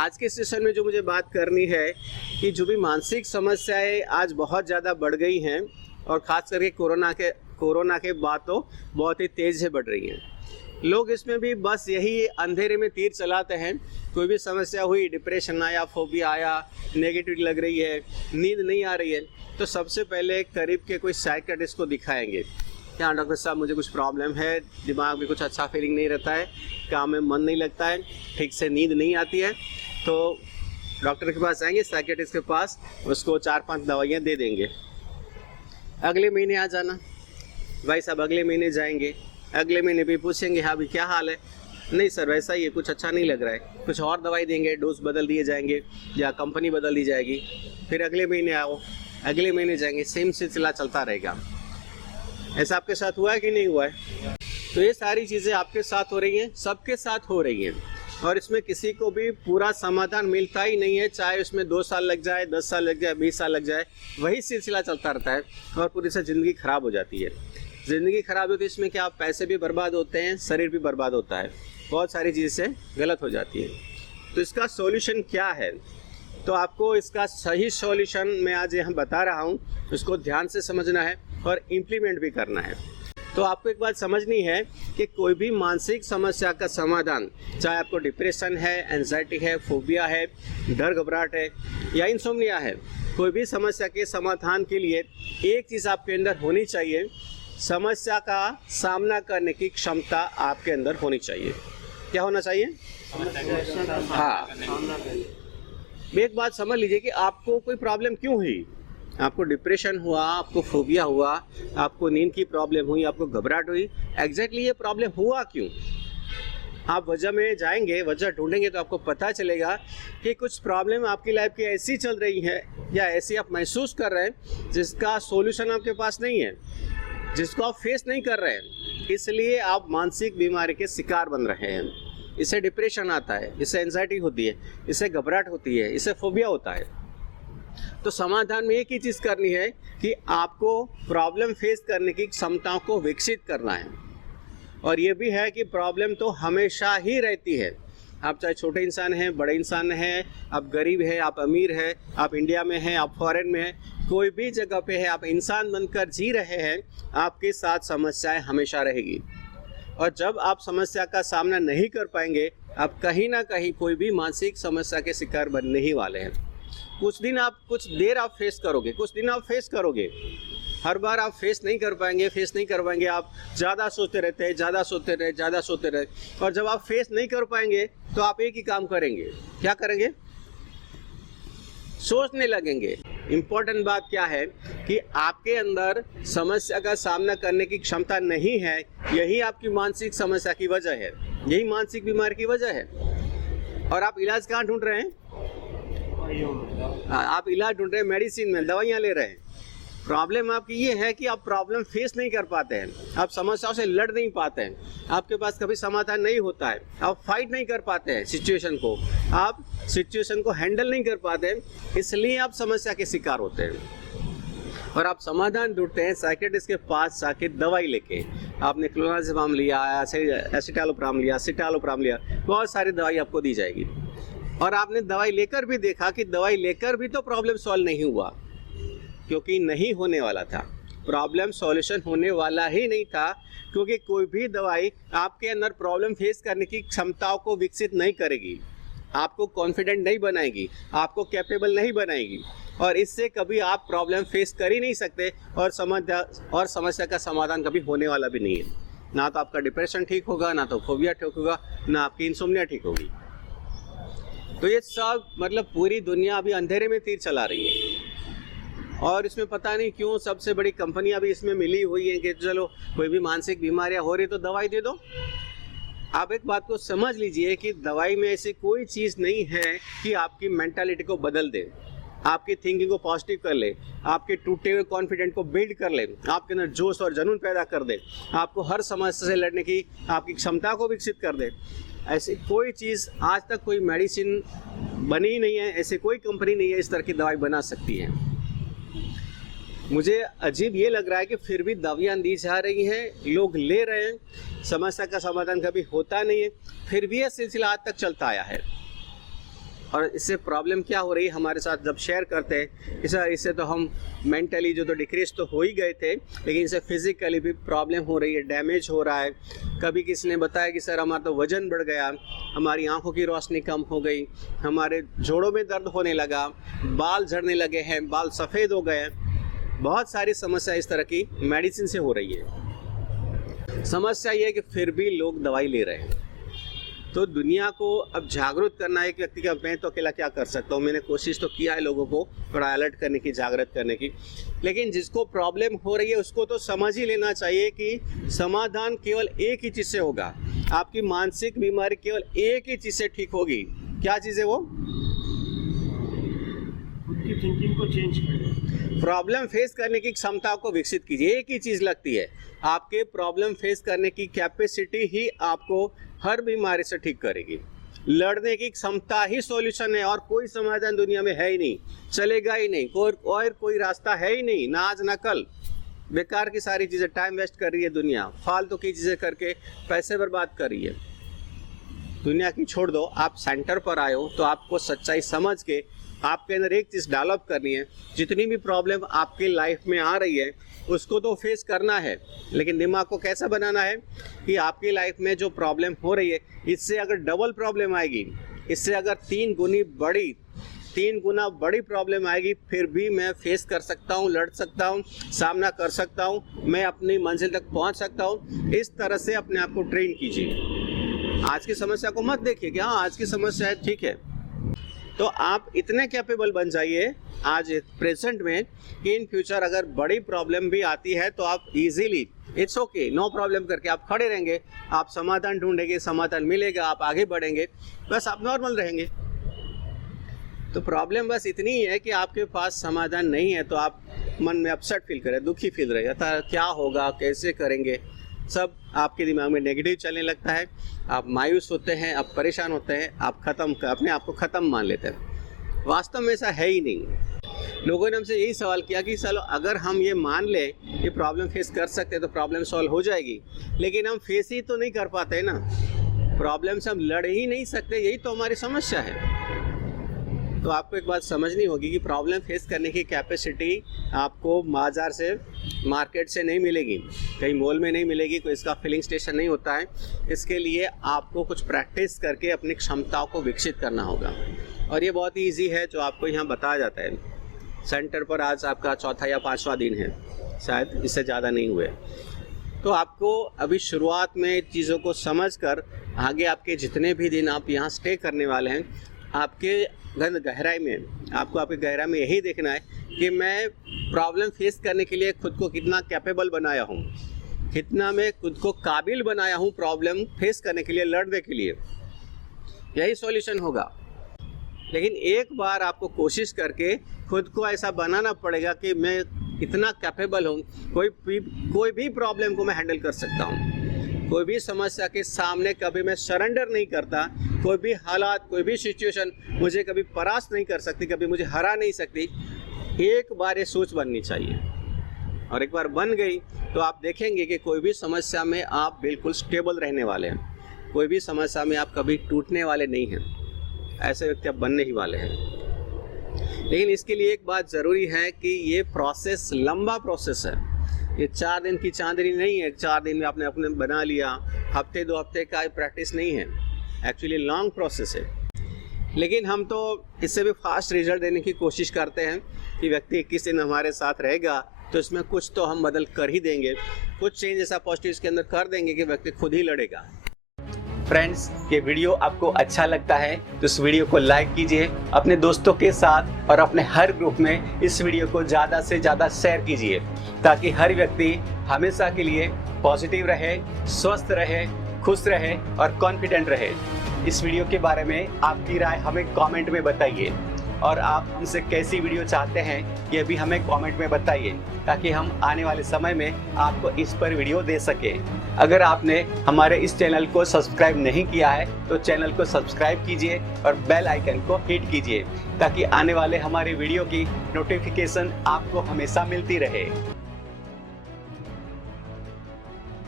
आज के सेशन में जो मुझे बात करनी है कि जो भी मानसिक समस्याएं आज बहुत ज़्यादा बढ़ गई हैं और ख़ास करके कोरोना के बाद तो बहुत ही तेज़ से बढ़ रही हैं। लोग इसमें भी बस यही अंधेरे में तीर चलाते हैं। कोई भी समस्या हुई, डिप्रेशन आया, फोबिया आया, नेगेटिविटी लग रही है, नींद नहीं आ रही है, तो सबसे पहले करीब के कोई साइकियाट्रिस्ट को दिखाएंगे। क्या डॉक्टर साहब मुझे कुछ प्रॉब्लम है, दिमाग में कुछ अच्छा फीलिंग नहीं रहता है, काम में मन नहीं लगता है, ठीक से नींद नहीं आती है, तो डॉक्टर के पास आएंगे, साइकियाट्रिस्ट के पास, उसको 4-5 दवाइयाँ दे देंगे। अगले महीने आ जाना, भाई साहब अगले महीने जाएंगे, अगले महीने भी पूछेंगे हाँ अभी क्या हाल है, नहीं सर वैसा ही है, कुछ अच्छा नहीं लग रहा है, कुछ और दवाई देंगे, डोज बदल दिए जाएंगे या कंपनी बदल दी जाएगी। फिर अगले महीने आओ, अगले महीने जाएंगे, सेम सिलसिला चलता रहेगा। ऐसा आपके साथ हुआ है कि नहीं हुआ है? तो ये सारी चीज़ें आपके साथ हो रही हैं, सबके साथ हो रही हैं, और इसमें किसी को भी पूरा समाधान मिलता ही नहीं है। चाहे उसमें 2 साल लग जाए, 10 साल लग जाए, 20 साल लग जाए, वही सिलसिला चलता रहता है और पूरी से ज़िंदगी ख़राब हो जाती है। ज़िंदगी ख़राब होती है, इसमें क्या पैसे भी बर्बाद होते हैं, शरीर भी बर्बाद होता है, बहुत सारी चीज़ें गलत हो जाती है। तो इसका सॉल्यूशन क्या है? तो आपको इसका सही सॉल्यूशन मैं आज यहाँ बता रहा हूँ, उसको ध्यान से समझना है और इम्प्लीमेंट भी करना है। तो आपको एक बात समझनी है कि कोई भी मानसिक समस्या का समाधान, चाहे आपको डिप्रेशन है, एंजाइटी है, फोबिया है, डर घबराहट है या इंसोम्निया है, कोई भी समस्या के समाधान के लिए एक चीज़ आपके अंदर होनी चाहिए, समस्या का सामना करने की क्षमता आपके अंदर होनी चाहिए। क्या होना चाहिए? हाँ, एक बात समझ लीजिए कि आपको कोई प्रॉब्लम क्यों हुई, आपको डिप्रेशन हुआ, आपको फोबिया हुआ, आपको नींद की प्रॉब्लम हुई, आपको घबराहट हुई, एग्जैक्टली ये प्रॉब्लम हुआ क्यों? आप वजह में जाएंगे, वजह ढूंढेंगे तो आपको पता चलेगा कि कुछ प्रॉब्लम आपकी लाइफ की ऐसी चल रही है या ऐसी आप महसूस कर रहे हैं जिसका सॉल्यूशन आपके पास नहीं है, जिसको आप फेस नहीं कर रहे हैं, इसलिए आप मानसिक बीमारी के शिकार बन रहे हैं। इससे डिप्रेशन आता है, इससे एंजाइटी होती है, इससे घबराहट होती है, इससे फोबिया होता है। तो समाधान में एक ही चीज़ करनी है कि आपको प्रॉब्लम फेस करने की क्षमताओं को विकसित करना है। और ये भी है कि प्रॉब्लम तो हमेशा ही रहती है, आप चाहे छोटे इंसान हैं, बड़े इंसान हैं, आप गरीब हैं, आप अमीर हैं, आप इंडिया में हैं, आप फॉरेन में हैं, कोई भी जगह पे है, आप इंसान बनकर जी रहे हैं, आपके साथ समस्याएं हमेशा रहेगी। और जब आप समस्या का सामना नहीं कर पाएंगे, आप कहीं ना कहीं कोई भी मानसिक समस्या के शिकार बनने ही वाले हैं। कुछ देर आप फेस करोगे, कुछ दिन आप फेस करोगे, हर बार आप फेस नहीं कर पाएंगे, आप ज़्यादा सोचते रहते, और जब आप फेस नहीं कर पाएंगे तो आप एक ही काम करेंगे, क्या करेंगे? सोचने लगेंगे। इम्पोर्टेंट बात क्या है कि आपके अंदर समस्या का सामना करने की क्षमता नहीं है, यही आपकी मानसिक समस्या की वजह है, यही मानसिक बीमारी की वजह है। और आप इलाज कहाँ ढूंढ रहे हैं? आप इलाज ढूंढ रहे हैं मेडिसिन में, दवाइयाँ ले रहे हैं। प्रॉब्लम आपकी ये है कि आप प्रॉब्लम फेस नहीं कर पाते हैं, आप समस्याओं से लड़ नहीं पाते हैं, आपके पास कभी समाधान नहीं होता है, आप फाइट नहीं कर पाते हैं सिचुएशन को, आप सिचुएशन को हैंडल नहीं कर पाते हैं, इसलिए आप समस्या के शिकार होते हैं। और आप समाधान ढूंढते हैं साइकियाट्रिस्ट के पास जाके दवाई लेके। आपने क्लोनाज़ेपाम लिया, एसिटालोप्राम लिया, सिटालोप्राम लिया, बहुत सारी दवाई आपको दी जाएगी। और आपने दवाई लेकर भी देखा कि दवाई लेकर भी तो प्रॉब्लम सॉल्व नहीं हुआ, क्योंकि नहीं होने वाला था, प्रॉब्लम सॉल्यूशन होने वाला ही नहीं था, क्योंकि कोई भी दवाई आपके अंदर प्रॉब्लम फेस करने की क्षमताओं को विकसित नहीं करेगी, आपको कॉन्फिडेंट नहीं बनाएगी, आपको कैपेबल नहीं बनाएगी, और इससे कभी आप प्रॉब्लम फेस कर ही नहीं सकते, और समस्या का समाधान कभी होने वाला भी नहीं है। ना तो आपका डिप्रेशन ठीक होगा, ना तो फोबिया ठीक होगा, ना आपकी इंसोम्निया ठीक होगी। तो ये सब मतलब पूरी दुनिया अभी अंधेरे में तीर चला रही है, और इसमें पता नहीं क्यों सबसे बड़ी कंपनियां भी इसमें मिली हुई हैं कि चलो कोई भी मानसिक बीमारियां हो रही तो दवाई दे दो। आप एक बात को समझ लीजिए कि दवाई में ऐसी कोई चीज़ नहीं है कि आपकी मेंटालिटी को बदल दे, आपकी थिंकिंग को पॉजिटिव कर ले, आपके टूटे हुए कॉन्फिडेंट को बिल्ड कर ले, आपके अंदर जोश और जुनून पैदा कर दे, आपको हर समस्या से लड़ने की आपकी क्षमता को विकसित कर दे। ऐसी कोई चीज़ आज तक कोई मेडिसिन बनी ही नहीं है, ऐसी कोई कंपनी नहीं है इस तरह की दवाई बना सकती है। मुझे अजीब ये लग रहा है कि फिर भी दवाइयाँ दी जा रही हैं, लोग ले रहे हैं, समस्या का समाधान कभी होता नहीं है, फिर भी यह सिलसिला आज तक चलता आया है। और इससे प्रॉब्लम क्या हो रही है हमारे साथ जब शेयर करते हैं कि सर इससे तो हम मेंटली जो तो डिक्रीज तो हो ही गए थे, लेकिन इससे फिजिकली भी प्रॉब्लम हो रही है, डैमेज हो रहा है। कभी किसी ने बताया कि सर हमारा तो वज़न बढ़ गया, हमारी आंखों की रोशनी कम हो गई, हमारे जोड़ों में दर्द होने लगा, बाल झड़ने लगे हैं, बाल सफ़ेद हो गए हैं। बहुत सारी समस्या इस तरह की मेडिसिन से हो रही है। समस्या ये है कि फिर भी लोग दवाई ले रहे हैं। तो दुनिया को अब जागरूक करना है एक व्यक्ति का, मैं तो अकेला क्या कर सकता हूँ। मैंने कोशिश तो किया है लोगों को थोड़ा अलर्ट करने की, जागृत करने की, लेकिन जिसको प्रॉब्लम हो रही है उसको तो समझ ही लेना चाहिए कि समाधान केवल एक ही चीज़ से होगा। आपकी मानसिक बीमारी केवल एक ही चीज़ से ठीक होगी। क्या चीज़ है वो? खुद की थिंकिंग को चेंज करें, प्रॉब्लम फेस करने की क्षमता को विकसित कीजिए। एक ही चीज़ लगती है, आपके प्रॉब्लम फेस करने की कैपेसिटी ही आपको हर बीमारी से ठीक करेगी। लड़ने की क्षमता ही सॉल्यूशन है, और कोई समाधान दुनिया में है ही नहीं, चलेगा ही नहीं, कोई रास्ता है ही नहीं, ना आज ना कल। बेकार की सारी चीज़ें टाइम वेस्ट कर रही है दुनिया, फालतू की चीज़ें करके पैसे बर्बाद कर रही है। दुनिया की छोड़ दो, आप सेंटर पर आए हो तो आपको सच्चाई समझ के आपके अंदर एक चीज़ डेवलप करनी है। जितनी भी प्रॉब्लम आपकी लाइफ में आ रही है उसको तो फेस करना है, लेकिन दिमाग को कैसा बनाना है कि आपकी लाइफ में जो प्रॉब्लम हो रही है इससे अगर डबल प्रॉब्लम आएगी, इससे अगर 3 गुना बड़ी प्रॉब्लम आएगी, फिर भी मैं फेस कर सकता हूँ, लड़ सकता हूँ, सामना कर सकता हूँ, मैं अपनी मंजिल तक पहुँच सकता हूँ। इस तरह से अपने आप को ट्रेन कीजिए। आज की समस्या को मत देखिए कि हाँ आज की समस्या है, ठीक है, तो आप इतने कैपेबल बन जाइए आज प्रेजेंट में कि इन फ्यूचर अगर बड़ी प्रॉब्लम भी आती है तो आप easily it's okay, no problem करके आप खड़े रहेंगे, आप समाधान ढूंढेंगे, समाधान मिलेगा, आप आगे बढ़ेंगे, बस आप नॉर्मल रहेंगे। तो प्रॉब्लम बस इतनी ही है कि आपके पास समाधान नहीं है तो आप मन में अपसेट फील करें, दुखी फील रहे, क्या होगा, कैसे करेंगे, सब आपके दिमाग में नेगेटिव चलने लगता है, आप मायूस होते हैं, आप परेशान होते हैं, आप अपने आप को ख़त्म मान लेते हैं। वास्तव में ऐसा है ही नहीं। लोगों ने हमसे यही सवाल किया कि चलो अगर हम ये मान लें कि प्रॉब्लम फेस कर सकते हैं तो प्रॉब्लम सॉल्व हो जाएगी, लेकिन हम फेस ही तो नहीं कर पाते ना, प्रॉब्लम से हम लड़ ही नहीं सकते, यही तो हमारी समस्या है। तो आपको एक बात समझनी होगी कि प्रॉब्लम फेस करने की कैपेसिटी आपको बाजार से, मार्केट से नहीं मिलेगी, कहीं मॉल में नहीं मिलेगी, कोई इसका फिलिंग स्टेशन नहीं होता है। इसके लिए आपको कुछ प्रैक्टिस करके अपनी क्षमताओं को विकसित करना होगा, और ये बहुत ही ईजी है जो आपको यहाँ बताया जाता है। सेंटर पर आज आपका 4था या 5वां दिन है, शायद इससे ज़्यादा नहीं हुए। तो आपको अभी शुरुआत में चीज़ों को समझकर आगे आपके जितने भी दिन आप यहाँ स्टे करने वाले हैं, आपके गहराई में आपको आपके गहराई में यही देखना है कि मैं प्रॉब्लम फेस करने के लिए खुद को कितना कैपेबल बनाया हूँ, कितना मैं खुद को काबिल बनाया हूँ प्रॉब्लम फेस करने के लिए, लड़ने के लिए। यही सॉल्यूशन होगा। लेकिन एक बार आपको कोशिश करके खुद को ऐसा बनाना पड़ेगा कि मैं इतना कैपेबल हूँ, कोई भी प्रॉब्लम को मैं हैंडल कर सकता हूँ, कोई भी समस्या के सामने कभी मैं सरेंडर नहीं करता, कोई भी हालात, कोई भी सिचुएशन मुझे कभी परास्त नहीं कर सकती, कभी मुझे हरा नहीं सकती। एक बार ये सोच बननी चाहिए, और एक बार बन गई तो आप देखेंगे कि कोई भी समस्या में आप बिल्कुल स्टेबल रहने वाले हैं, कोई भी समस्या में आप कभी टूटने वाले नहीं हैं, ऐसे व्यक्ति आप बनने ही वाले हैं। लेकिन इसके लिए एक बात ज़रूरी है कि ये प्रोसेस लंबा प्रोसेस है, ये 4 दिन की चांदनी नहीं है, 4 दिन में आपने अपने बना लिया, हफ्ते 2 हफ्ते का प्रैक्टिस नहीं है, एक्चुअली लॉन्ग प्रोसेस है। लेकिन हम तो इससे भी फास्ट रिजल्ट देने की कोशिश करते हैं कि व्यक्ति 21 दिन हमारे साथ रहेगा तो इसमें कुछ तो हम बदल कर ही देंगे, कुछ चेंज ऐसा पॉजिटिव इसके अंदर कर देंगे कि व्यक्ति खुद ही लड़ेगा। फ्रेंड्स, ये वीडियो आपको अच्छा लगता है तो इस वीडियो को लाइक कीजिए, अपने दोस्तों के साथ और अपने हर ग्रुप में इस वीडियो को ज़्यादा से ज़्यादा शेयर कीजिए, ताकि हर व्यक्ति हमेशा के लिए पॉजिटिव रहे, स्वस्थ रहे, खुश रहे और कॉन्फिडेंट रहे। इस वीडियो के बारे में आपकी राय हमें कमेंट में बताइए, और आप हमसे कैसी वीडियो चाहते हैं ये भी हमें कमेंट में बताइए, ताकि हम आने वाले समय में आपको इस पर वीडियो दे सकें। अगर आपने हमारे इस चैनल को सब्सक्राइब नहीं किया है तो चैनल को सब्सक्राइब कीजिए और बेल आइकन को हिट कीजिए, ताकि आने वाले हमारे वीडियो की नोटिफिकेशन आपको हमेशा मिलती रहे।